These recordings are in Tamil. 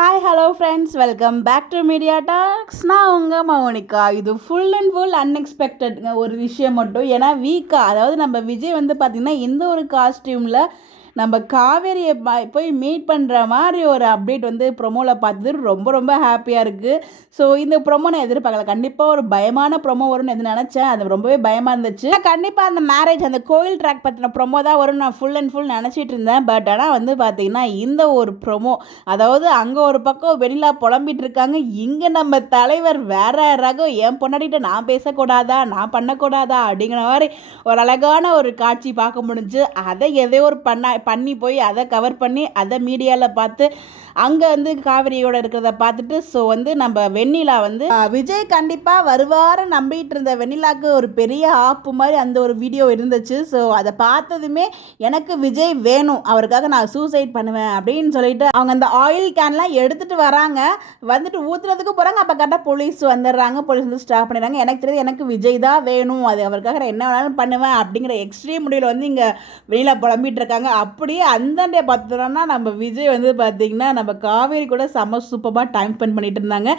Hi hello friends, welcome back to media talks. நான் உங்கள் மௌனிகா. இது ஃபுல் அண்ட் ஃபுல் அன்எக்ஸ்பெக்டட்ங்க ஒரு விஷயம் மட்டும். ஏன்னா அதாவது நம்ம விஜய் வந்து பார்த்திங்கன்னா இந்த ஒரு காஸ்டியூமில் நம்ம காவேரியை போய் மீட் பண்ணுற மாதிரி ஒரு அப்டேட் வந்து ப்ரொமோவில் பார்த்தது ரொம்ப ரொம்ப ஹாப்பியாக இருக்குது. ஸோ இந்த ப்ரொமோ நான் எதிர்பார்க்கல. கண்டிப்பாக ஒரு பயமான ப்ரொமோ வரும்னு எது நினச்சேன். அது ரொம்பவே பயமாக இருந்துச்சு. கண்டிப்பாக அந்த மேரேஜ் அந்த கோயில் ட்ராக் பற்றின ப்ரொமோ தான் வரும்னு நான் ஃபுல் அண்ட் ஃபுல் நினச்சிட்டு இருந்தேன். பட் ஆனால் வந்து பார்த்திங்கன்னா இந்த ஒரு ப்ரொமோ, அதாவது அங்கே ஒரு பக்கம் வெண்ணிலா புலம்பிட்டு இருக்காங்க, இங்கே நம்ம தலைவர் வேற ரகம், என் பொன்னாடிட்ட நான் பேசக்கூடாதா, நான் பண்ணக்கூடாதா அப்படிங்கிற மாதிரி ஒரு அழகான ஒரு காட்சி பார்க்க முடிஞ்சு. அதை எதோ ஒரு பண்ணி போய் அதை கவர் பண்ணி அதை மீடியாவில் பார்த்து அங்கே வந்து காவிரியோட இருக்கிறத பார்த்துட்டு ஸோ வந்து நம்ம வெண்ணிலா வந்து விஜய் கண்டிப்பாக வருவார நம்பிட்டு இருந்த வெண்ணிலாவுக்கு ஒரு பெரிய ஆப்பு மாதிரி அந்த ஒரு வீடியோ இருந்துச்சு. ஸோ அதை பார்த்ததுமே எனக்கு விஜய் வேணும், அவருக்காக நான் சூசைட் பண்ணுவேன் அப்படின்னு சொல்லிட்டு அவங்க அந்த ஆயில் கேன்லாம் எடுத்துகிட்டு வராங்க. வந்துட்டு ஊற்றுறதுக்கு போகிறாங்க. அப்போ கரெக்டாக போலீஸ் வந்துடுறாங்க. போலீஸ் வந்து ஸ்டாப் பண்ணிடுறாங்க. எனக்கு தெரியாது, எனக்கு விஜய் தான் வேணும், அது அவருக்காக நான் என்ன வேணாலும் பண்ணுவேன் அப்படிங்கிற எக்ஸ்ட்ரீம் முடிவில் வந்து இங்கே வெண்ணிலா புலம்பிட்டு இருக்காங்க. அப்படியே அந்த பார்த்தோம்னா நம்ம விஜய் வந்து பார்த்திங்கன்னா நம்ம காவேரி கூட செம்ம சூப்பராக டைம் ஸ்பெண்ட் பண்ணிட்டு இருந்தாங்க.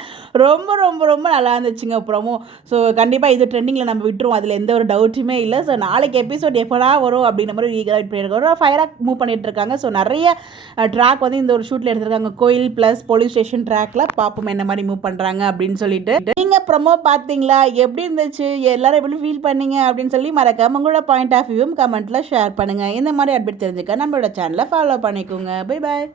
ரொம்ப ரொம்ப ரொம்ப நல்லா இருந்துச்சுங்க ப்ரோமோ. ஸோ கண்டிப்பாக இது ட்ரெண்டிங்கில் நம்ம விட்டுருவோம், அதில் எந்த ஒரு டவுட்டுமே இல்லை. ஸோ நாளைக்கு எபிசோட் எப்படா வரும் அப்படின்ற மாதிரி ரீகலைட் பண்ணியிருக்காங்க. ஃபயராக மூவ் பண்ணிட்டு இருக்காங்க. ஸோ நிறைய ட்ராக் வந்து இந்த ஒரு ஷூட்டில் எடுத்திருக்காங்க. கோயில் ப்ளஸ் போலீஸ் ஸ்டேஷன் ட்ராக்ல பார்ப்போம் என்ன மாதிரி மூவ் பண்ணுறாங்க அப்படின்னு சொல்லிட்டு. நீங்கள் ப்ரோமோ பார்த்தீங்களா, எப்படி இருந்துச்சு, எல்லாரும் எப்படி ஃபீல் பண்ணீங்க அப்படின்னு சொல்லி மறக்காம உங்களோட பாயிண்ட் ஆஃப் வியூவும் கமெண்ட்டில் ஷேர் பண்ணுங்கள். இந்த மாதிரி அப்டேட் தெரிஞ்சுக்க நம்மளோட சேனலை ஃபாலோ பண்ணிக்கோங்க. Bye bye.